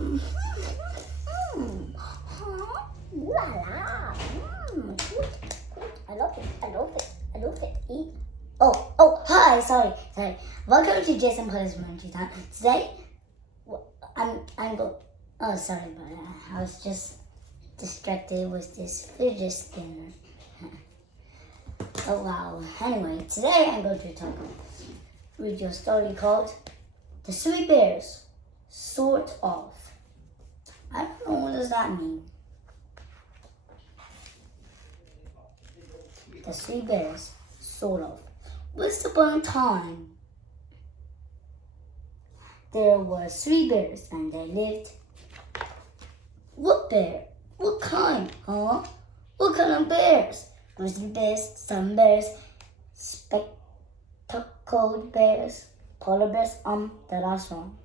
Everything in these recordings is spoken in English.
Ooh la la. Good. I love it. Eat. Hi. Sorry. Welcome to Jason Potter's Munchie Time. Today, I'm go. Oh, sorry about that. I was just distracted with this fidget spinner. Oh wow. Anyway, today I'm going to read you a story called The Three Bears. Sort of. I don't know, what does that mean? The Three Bears. Sort of. Once upon a time, there were three bears and they lived. What bear? What kind, huh? What kind of bears? Grizzly bears, sun bears, spectacled bears, polar bears, the last one.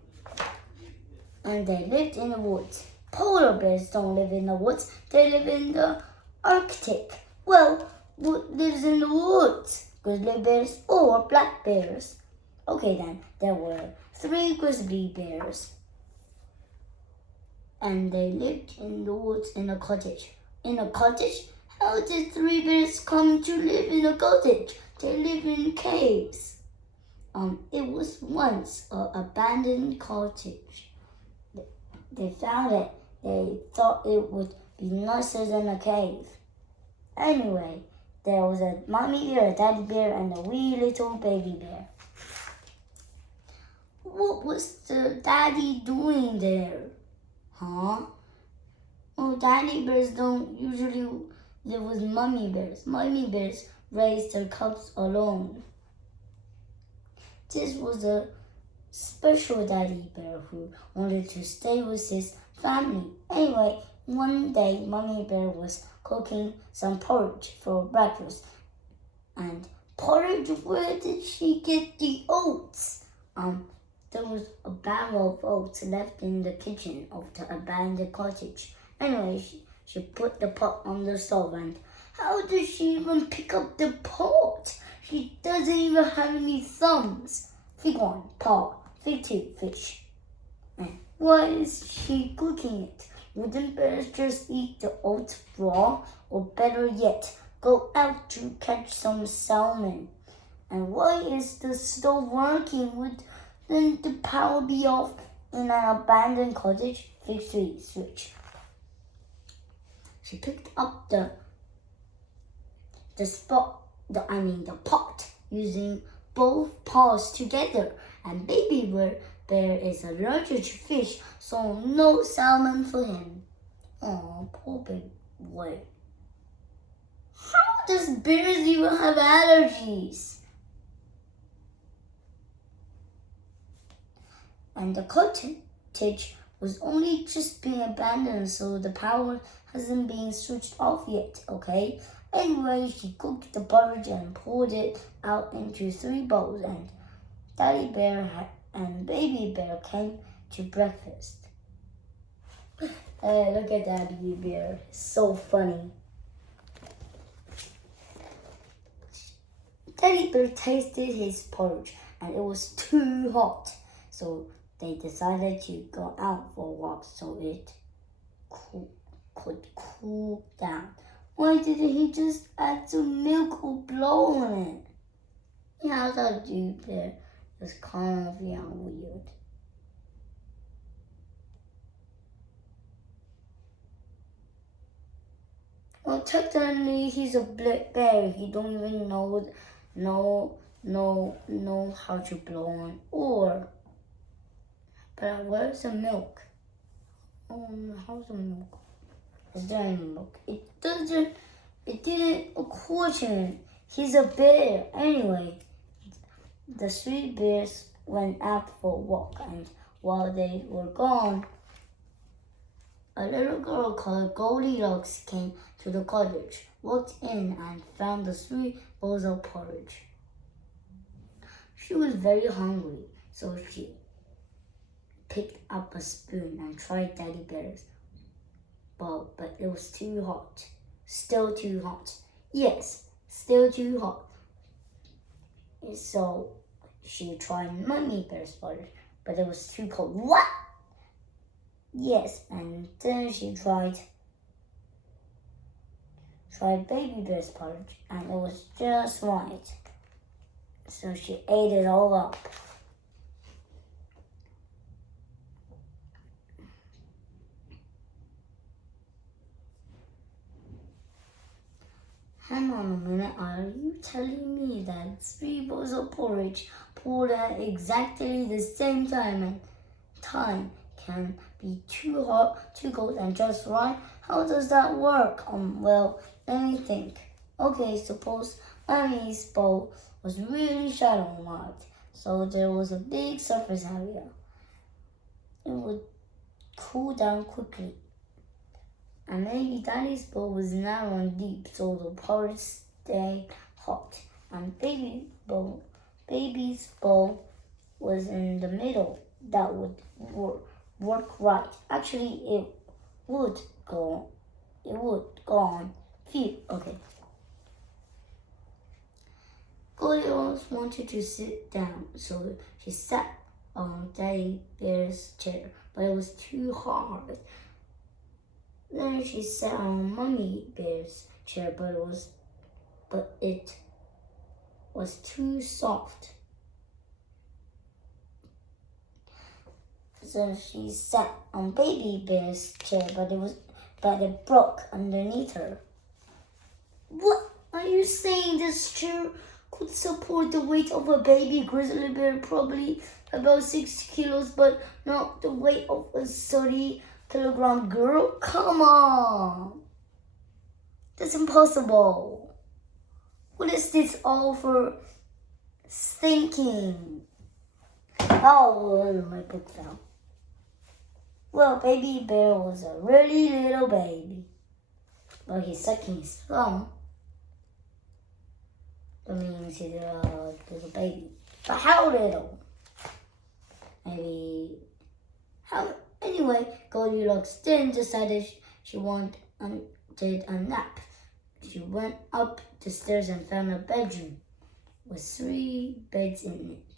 And they lived in the woods. Polar bears don't live in the woods, they live in the Arctic. Well, what lives in the woods? Grizzly bears or black bears? Okay then, there were three grizzly bears. And they lived in the woods in a cottage. In a cottage? How did three bears come to live in a cottage? They live in caves. It was once an abandoned cottage. They found it. They thought it would be nicer than a cave. Anyway, there was a mommy bear, a daddy bear, and a wee little baby bear. What was the daddy doing there? Huh? Well, daddy bears don't usually live with mommy bears. Mommy bears raise their cubs alone. This was a special daddy bear who wanted to stay with his family. Anyway, one day, mommy bear was cooking some porridge for breakfast. And porridge, where did she get the oats? There was a barrel of oats left in the kitchen of the abandoned cottage. Anyway, she put the pot on the stove, and how did she even pick up the pot? She doesn't even have any thumbs. Fig 1, paw. Fig 2, fish. And why is she cooking it? Wouldn't bears just eat the oats raw? Or better yet, go out to catch some salmon? And why is the stove working? Wouldn't the power be off in an abandoned cottage? Fig 3, switch. She picked up the pot using both paws together. And baby bear is a larger fish, so no salmon for him. Oh, poor baby boy. How does bears even have allergies? And the cottage was only just being abandoned, so the power hasn't been switched off yet, okay? Anyway, she cooked the porridge and poured it out into 3 bowls, and Daddy Bear and Baby Bear came to breakfast. Look at Daddy Bear, so funny. Daddy Bear tasted his porridge, and it was too hot, so they decided to go out for a walk so it could cool down. Why didn't he just add some milk or blow on it? Yeah, that dude there is kind of weird. Well, technically he's a black bear. He don't even know how to blow on but where's the milk? How's the milk? Is there any milk? It didn't question. He's a bear. Anyway, the 3 bears went out for a walk, and while they were gone, a little girl called Goldilocks came to the cottage, walked in, and found the 3 bowls of porridge. She was very hungry, so she picked up a spoon and tried Daddy Bear's bowl, but it was too hot. Still too hot. Yes, still too hot. So she tried Mommy Bear's porridge, but it was too cold. What? Yes, and then she tried Baby Bear's porridge, and it was just right. So she ate it all up. Hang on a minute, are you telling me that 3 bowls of porridge poured at exactly the same time can be too hot, too cold, and just right? How does that work? Well, let me think. Okay, suppose Mommy's bowl was really shallow and wide, so there was a big surface area. It would cool down quickly. And maybe Daddy's bowl was narrow and deep, so the porridge stayed hot. And Baby's bowl was in the middle. That would work right. Actually, it would go on. Phew. Okay. Goldilocks wanted to sit down, so she sat on Daddy Bear's chair, but it was too hard. Then she sat on Mummy Bear's chair, but it was too soft. So she sat on Baby Bear's chair, but it broke underneath her. What are you saying? This chair could support the weight of a baby grizzly bear, probably about 6 kilos, but not the weight of a 30-kilogram girl? Come on! That's impossible. What is this all for thinking? Oh, my book fell. Well, Baby Bear was a really little baby. Well, he's sucking his thumb. That means he's a little baby. But how little? Maybe how? Anyway, Goldilocks then decided she wanted a nap. She went up the stairs and found a bedroom with 3 beds in it.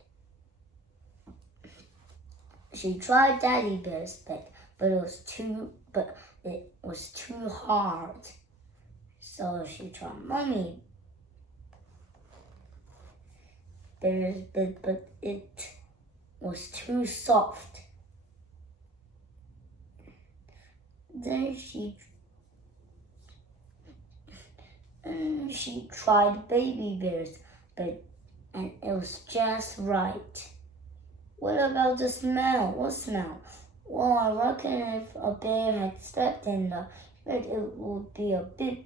She tried Daddy Bear's bed, but it was too hard. So she tried Mommy Bear's bed, but it was too soft. Then she tried Baby Bear's bed, and it was just right. What about the smell? What smell? Well, I reckon if a bear had slept in the bed, it would be a bit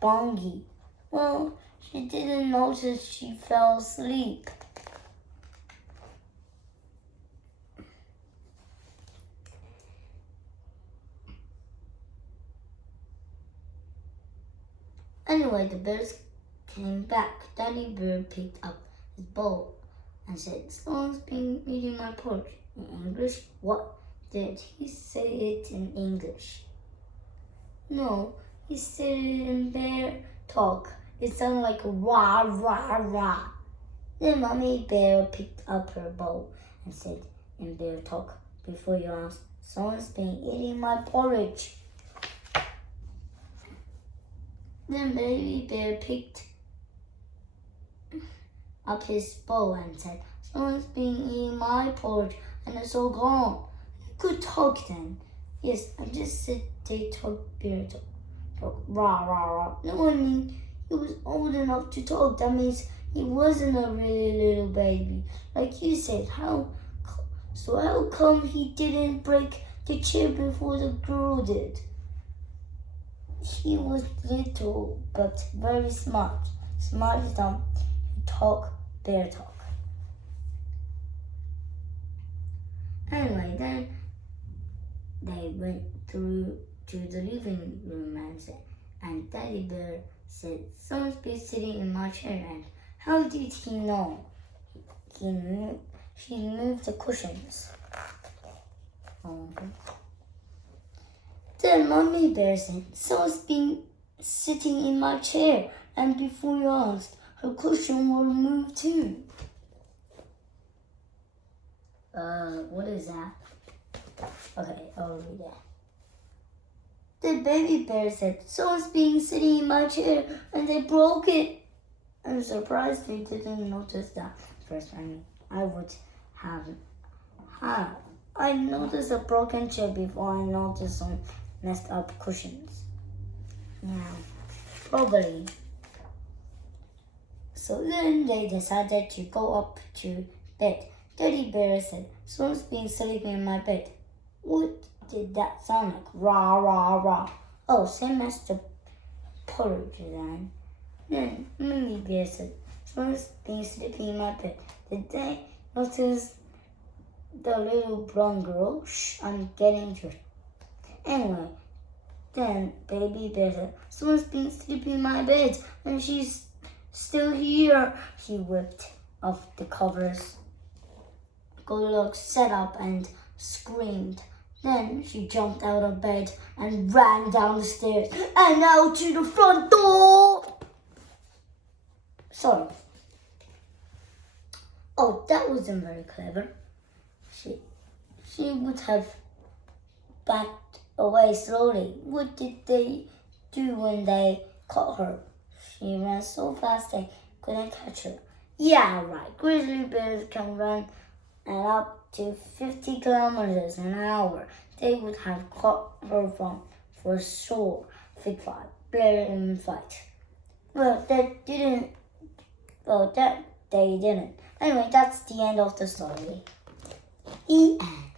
bongy. Well, she didn't notice she fell asleep. Anyway, the bears came back. Daddy Bear picked up his bowl and said, "Someone's been eating my porridge." In English? What? Did he say it in English? No, he said it in bear talk. It sounded like a rah, rah, rah. Then Mommy Bear picked up her bowl and said in bear talk, "Before you ask, someone's been eating my porridge." Then Baby Bear picked up his bowl and said, "Someone's been eating my porridge and it's all gone." Good talk then. Yes, I just said they talk bear talk. Rah, rah, rah. No, I mean, he was old enough to talk. That means he wasn't a really little baby. Like you said, how come he didn't break the chair before the girl did? He was little, but very smart. Smart enough to talk bear talk. Anyway, then they went through to the living room and Daddy Bear said, "Someone's been sitting in my chair." And how did he know? He moved the cushions. Then Mommy Bear said, "Someone's been sitting in my chair." And before you asked, her cushion were moved too. What is that? Okay, I'll read that. The baby bear said, "Someone's been sitting in my chair and they broke it." I'm surprised we didn't notice that first. I would have. I noticed a broken chair before I noticed some messed up cushions. Yeah, probably. So then they decided to go up to bed. Teddy Bear said, "Someone's been sleeping in my bed." What did that sound like? Rah, rah, rah. Oh, same as the porridge then. Then Mummy Bear said, "Someone's been sleeping in my bed." Did they notice the little brown girl? Shh, I'm getting to it. Anyway, then Baby Bear said, "Someone's been sleeping in my bed and she's still here." He whipped off the covers. Goldilocks sat up and screamed. Then she jumped out of bed and ran down the stairs and out to the front door. Sorry. Oh, that wasn't very clever. She would have backed away slowly. What did they do when they caught her? She ran so fast they couldn't catch her. Yeah, right. Grizzly bears can run at up to 50 kilometers an hour. They would have caught her for sure. Big fight, blaring fight. Well, they didn't. Anyway, that's the end of the story. The end.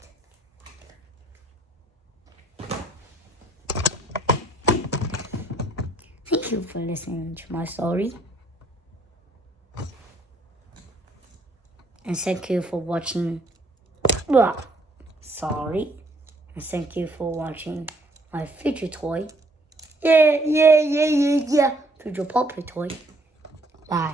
Thank you for listening to my story. And thank you for watching. Sorry. And thank you for watching my future toy. Yeah. Future puppet toy.